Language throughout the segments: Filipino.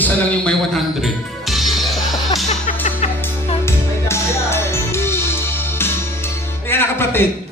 isa lang yung may 100. Kaya kapatid.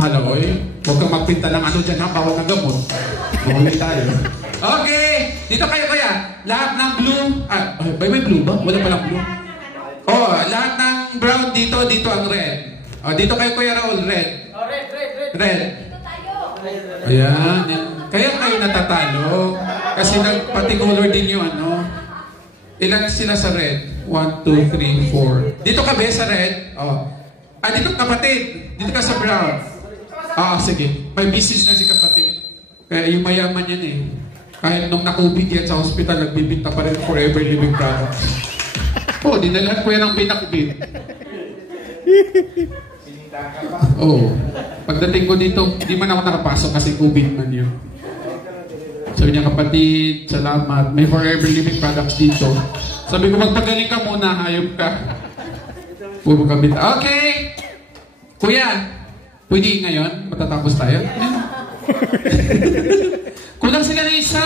Hello, huwag kang magpinta ng ano dyan ha, bawal ng gamot. Mahuli tayo. Okay, dito kayo kaya. Lahat ng blue, may blue ba? Wala palang blue. Oh, lahat ng brown dito ang red. Oh, dito kayo Kuya Raul, red. Oh, red. Red. Dito tayo. Ayan. Kaya kayo natatalo. Kasi nagpati-color din yung ano. Ilan sila sa red? 1, 2, 3, 4. Dito ka ba sa red? Oh. Dito kapatid. Dito ka sa brown. Sige. May business na si kapatid. Kaya yung mayaman yan eh. Kahit nung nakubig yan sa hospital, nagbibinta pa rin Forever Living products. Dinalahan ko yan ang pinakbit. Pagdating ko dito, di man ako nakapasok kasi COVID man yun. Sabi niya, kapatid, salamat. May Forever Living products dito. Sabi ko, magpagaling ka muna, hayop ka. Puro kabit. Okay! Kuya, pwede ngayon? Matatapos tayo? Kulang sila na isa.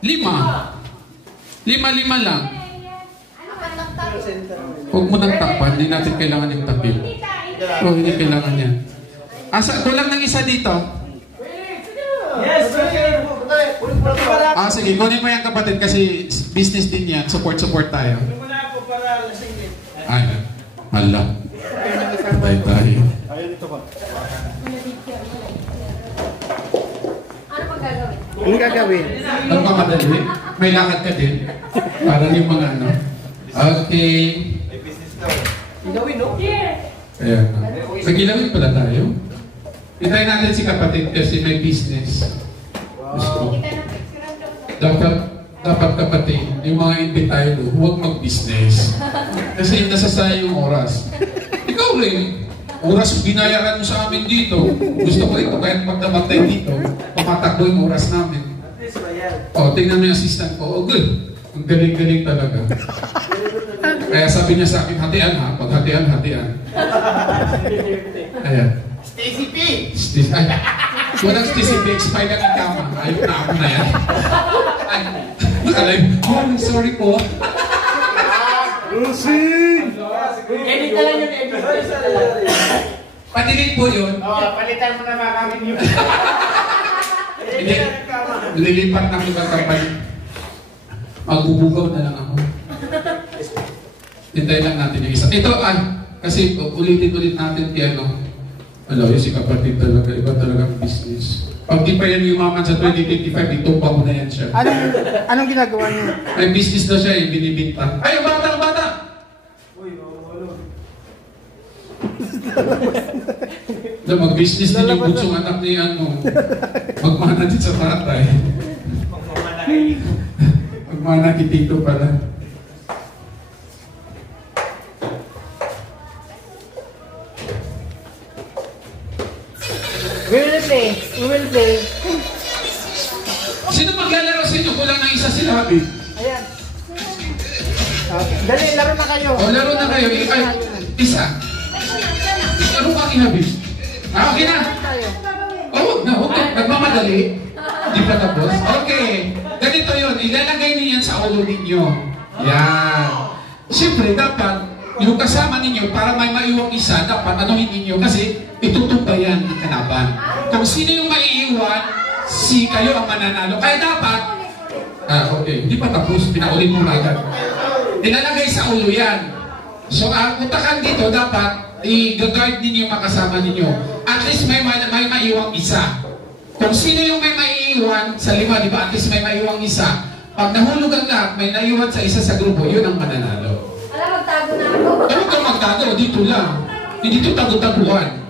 5. 5 lang. Huwag mo nang takpan, hindi natin kailangan yung tapil. Hindi kailangan yan. Kulang ng isa dito. Yes, sige, kunin mo yan kapatid kasi business din yan. Support tayo. Muna po para lasingin. Hala. Patay tayo. Ano gagawin? Magmamadali. May lakad ka din. Para yung mga ano. Okay. Gawin, no? Ayan. Nagilawin pala tayo. Hintayin natin si kapatid kasi may business. Wow. Dapat kapatid, yung mga invitayo, huwag mag-business. Kasi nasasayang yung oras. Ikaw rin. Oras binayaran mo sa amin dito. Gusto ko ito, kahit magdamatay dito, pamatakbo yung oras namin. Tingnan mo yung assistant ko. Good. Ang galing-galing talaga. Kaya sabi niya sa akin, hatian ha. Pag hatian. Ayan. Stacy P! Walang Stacy P. Expired ang kama. Ayun na ako na yan. Sorry po. Lucy! Edit na lang yung edit. Padilit po yun. Palitan mo na mga kami yun. Hindi. Nililipat ng ibang kampanya. Magbubugaw na lang ako. Hintayin lang natin yung isa. Ito, kasi ulitin natin kaya yung si kapatid talaga, iba talaga ang business. Pag di pa yan yumaman sa 2025, itumpa mo na yan siya. Anong ginagawa niya? May business na siya, binibinta. Ay, bata! Uy, walo. Mag-business din yung bunsong anak ni magmana din sa tatay. Magmana kay Tito pala. We will play. Sino maglalaro sa inyo? Kulang na isa sila, Habib. Ayan. Dali, laro na kayo. Laro na kayo. Isa. Laro ka kay Habib. Okay na. Huwag na. Nagmamadali. Di pa tapos. Okay. Ganito yun. Ilalagay niyo yan sa ulo ninyo. Yan. Siyempre, dapat yung kasama ninyo, para may maiwang isa, dapat anuhin ninyo kasi itutumbayan ang kalaban. Kung sino yung maiiwan, kayo ang mananalo. Kaya dapat, okay, hindi pa tapos, pinaulit mo na agad. Ilalagay sa ulo yan. So, ang utakan dito, dapat i-guard ninyo yung makasama ninyo. At least may maiiwang isa. Kung sino yung may maiiwan sa 5, di ba? At least may maiiwang isa. Pag nahulog ang lahat, may naiiwan sa isa sa grupo, yun ang mananalo. Magtago na ako. Ano ka magtago? Dito lang. Hindi ito tago-taguan.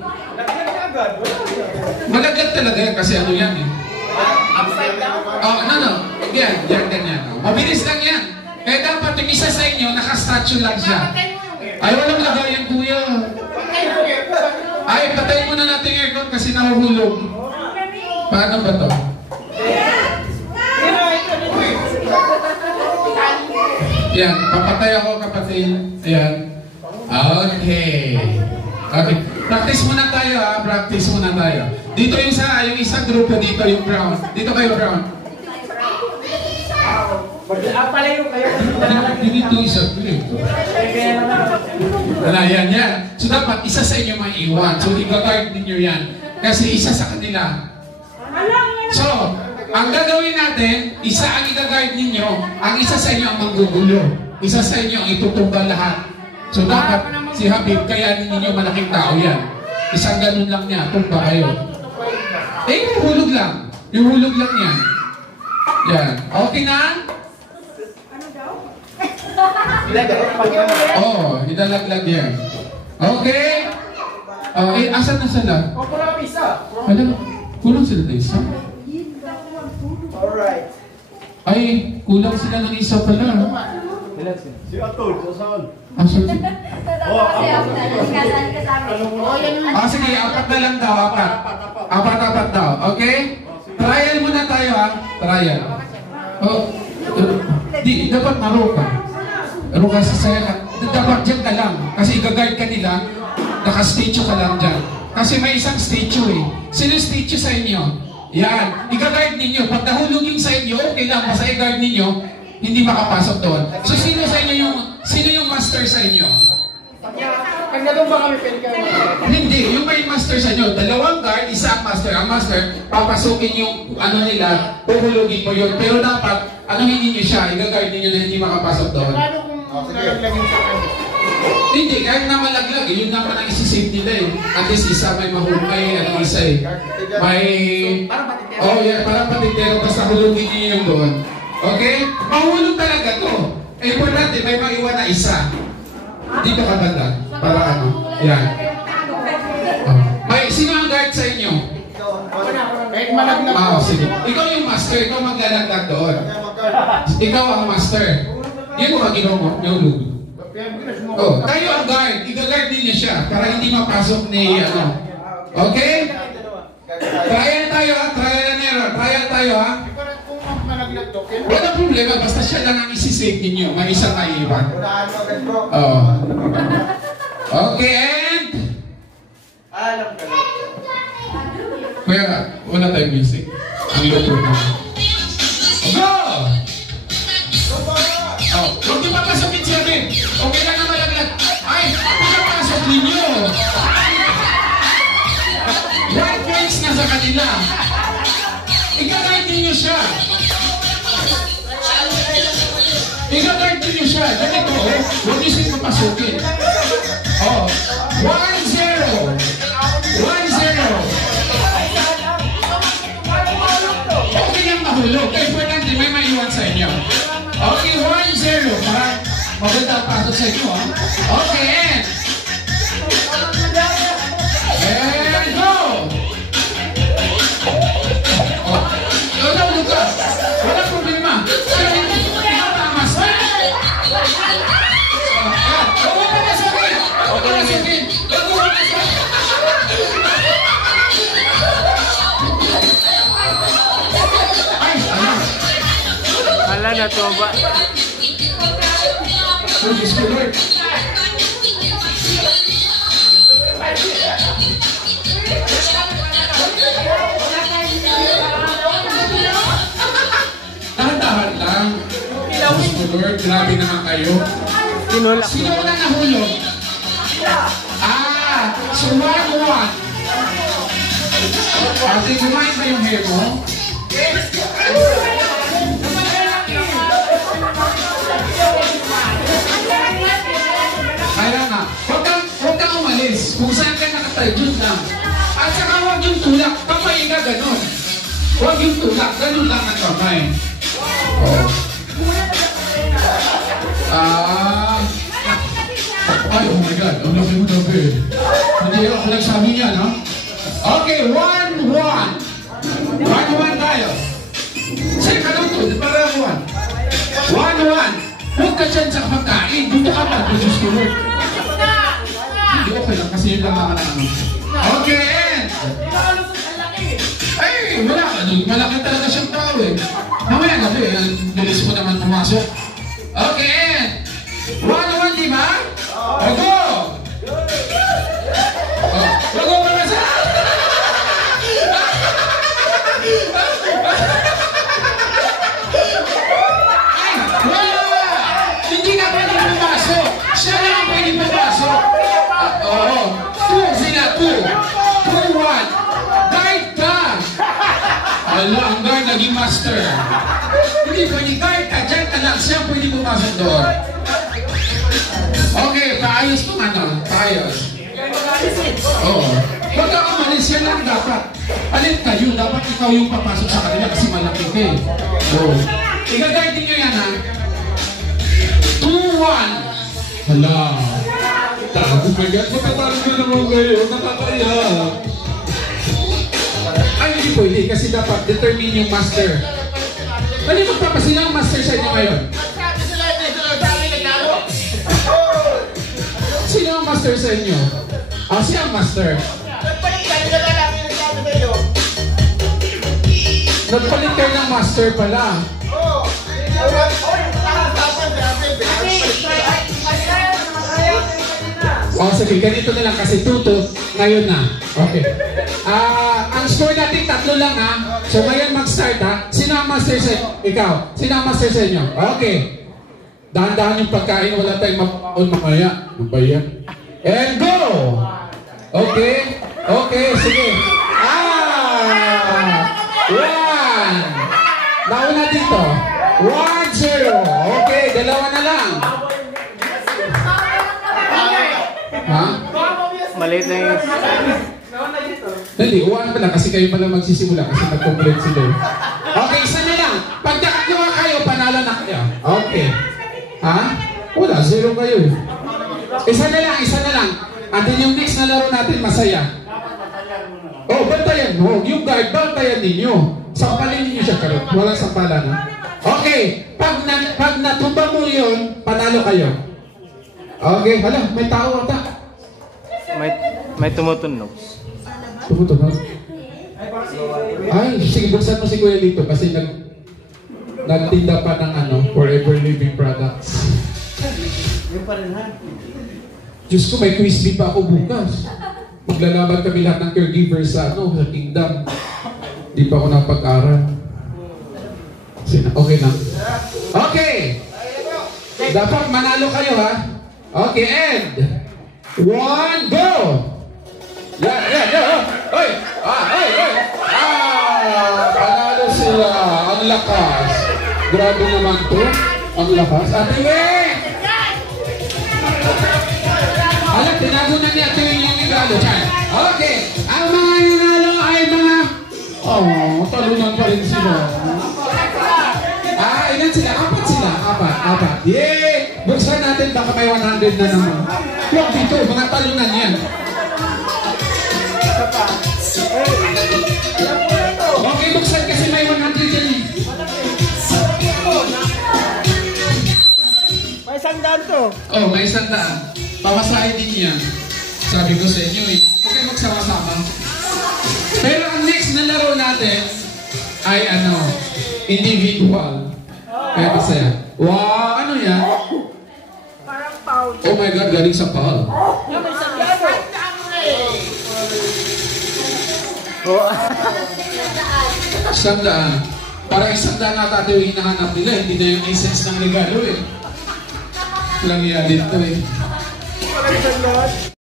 Malaglag talaga yan kasi ano yan eh. Upside down? Yan, ganyan. Mabilis lang yan. Kaya dapat yung isa sa inyo, naka-statue lang siya. Ay, walang lagayan kuya. Ay, patayin muna natin yung aircon kasi nahuhulog. Paano ba to? Yan, papatay ako kapatid. Ayan. Okay. Practice muna tayo ha. Practice muna tayo. Dito yung isang grupo dito yung brown. Dito kayo brown. Palayo kayo. Dito isa. Wala, yan. So dapat isa sa inyo maiwan. So i-guard ninyo yan. Kasi isa sa kanila. So, ang gagawin natin, isa ang i-guard ninyo, ang isa sa inyo ang manggugulo. Isa sa inyo ang itutumba lahat. So dapat si Habib, kayanin ninyo malaking tao yan. Isang ganun lang niya, tumba kayo. Hulog lang. Yung hulog lang yan. Yan. Okay na? Idalaglag yan. Okay? Asan na sila? Kulang isa. Kulang sila na isa? Alright. Ay, kulang sila ng isa pala. Si Atol, saan? Asan? Sige, apat na lang daw, apat. Apat daw, okay? Trial muna tayo ha. Trial. Dapat maro ka. Maro ka sa saya ka. Dapat dyan ka lang. Kasi i-guard ka nila. Naka-statue ka lang dyan. Kasi may isang statue eh. Sino statue sa inyo? Yan. I-guard ninyo. Pag nahulugin sa inyo, okay lang. Basta i-guard ninyo, hindi makapasok doon. So sino sa inyo sino yung master sa inyo? Pag natong ba kami pwede kayo? Hindi, yung may master sa inyo, dalawang guard, isa ang master. Ang master, papasukin yung ano nila, puhulugin mo yun. Pero dapat, hindi niyo siya, i-guard ninyo na hindi makapasok doon. Paano kung nalaglagin sa kanya? Hindi, kahit na malaglag, yun naman ang isi-save nila eh. At least isa may isa eh. Parang patitero, basta hulugin niyo yung doon. Okay? Mahulog talaga to. Importante, may maiwan na isa. Dito ka banda. Para ano? Yan. Sino ang guard sa inyo? Kahit malaglag. Sige. Ikaw yung master. Ikaw maglalagdag doon. Ikaw ang master. Yan mo ginawa mo. Nahulog. Tayo ang guard. I-guard din niya siya para hindi mapasok ni Okay? Trial tayo ha. Trial tayo ha. Walang problema, basta siya lang ang isi-save ninyo. May isang naiiwan. Okay, and? Kuya, wala tayong music. Ang luto mo. Go! Huwag niyo papasukin siya rin. Okay lang na malaglag. Ay, papasok ninyo. White points na sa kanila. I-guard ninyo siya. I-guard ninyo siya. Ganito, huwag niyo siya papasukin. 1-0. 1-0. Okay lang mahulog. Kaya importante may maiwan sa inyo. Okay, 1-0. Para maganda ang pasok sa inyo. Okay, and go! Hulog ka. Walang problema. Wala na to ba? Tahan-tahan lang. Lord, grabe naman kayo. Sino na nahulog? So 1-1. Ate, kumain ba yung hair mo? Kaya nga, huwag kang umalis. Kung saan ka nakatadyod lang. At saka huwag yung tulak. Kamay ka ganun. Huwag yung tulak. Ganun lang ang kamay. Ay, oh my God. Ang laki mo gabi. Hindi ako nagsabi niya, no? Okay, 1-1. 1-1 tayo. Sa'yo ka lang to. Para 1. 1-1. Huwag ka dyan sa pagkain. Dito ka pa. Diyos ko, Lord. Hindi okay lang kasi yun lang naman ang ano. Okay, and ay, wala ka. Malaki talaga siyang tao eh. Mamaya gabi, ang bilis mo naman pumasok. Okay, and 1-1, di ba? Go! Go para sa... yan. Hindi pwede, kahit ka dyan ka lang siya, pwede pumasok doon. Okay, paayos kung ano, paayos. Oo. Huwag ka umalis, yan lang dapat. Alit kayo, dapat ikaw yung papasok sa kanila kasi malaki ka eh. Oo. Igagay din nyo yan ha. 2-1. Hala. Tago pa yan. Matatalo na naman kayo. Nakakaiyak. Ay, hindi pwede kasi dapat determine yung master. Ano yung magpapasila ang master sa inyo ngayon? Sino ang master sa inyo? Ah, siya ang master. Nagpalit kayo ng master pala. Oh, sige, ganito na lang kasi 2-2 ngayon na. Okay. Ang score natin 3 lang ha. So ngayon mag-start ha. Sino ang master sa inyo? Ikaw. Sino ang master sa inyo? Okay. Dahan-dahan yung pagkain. Wala tayong mamaya. Mabayan. And go! Okay. Okay, sige. 1. Nauna dito. 1-0. Okay, dalawa na lang. Ha? Maliit na yun. Hindi, uwan pala kasi kayo pala magsisimula kasi nag-complete sila. Okay, isa na lang. Pag nakagawa kayo, panalo na kayo. Okay. Ha? Wala, 0 kayo. Isa na lang. And then yung next na laro natin, masaya. Oh, bantayan mo. Yung guard, bantayan ninyo. Sampalin ninyo siya karot. Walang sampalan, ha? Okay. Pag natumba mo yun, panalo kayo. Okay, hala, may tao ata. May tumutunog. Tumutunog? Ay, sige, buksan mo si Kuya Lito kasi nagtinda pa ng Forever Living Products. Yung pa rin ha? Diyos ko, may quiz bee pa ako bukas. Maglalaban kami lahat ng caregivers sa kingdom. Di pa ako napag-aral. Okay na. Okay! Dapat manalo kayo ha. Okay, and 1, go! Yeah. Oy! Panalo sila. Ang lakas. Grabe naman to. Ang lakas. Ate Weng! Alam, tinago na niya. Ito yung regalo. Okay. Ang mga nanalo ay mga... Oh, talunan pa rin sila. Ilan sila? 4 sila. 4. Yay! Buksan natin. Baka may 100 na naman. Huwag dito. Mga talunan yan. Okay, buksan kasi may 100 yan. May 100 to. Oh, may 100. Pamasahin din yan. Sabi ko sa inyo eh. Huwag kayo magsama-sama. Pero ang next na laro natin ay individual. Kaya masaya. Wow, ano yan? Parang pound. Oh my God, galing sa Paul. Yung may 100. Oh. 100. Parang 100 na tayo yung hinahanap nila. Hindi na yung essence ng regalo eh. Walang iya dito eh. Walang 100.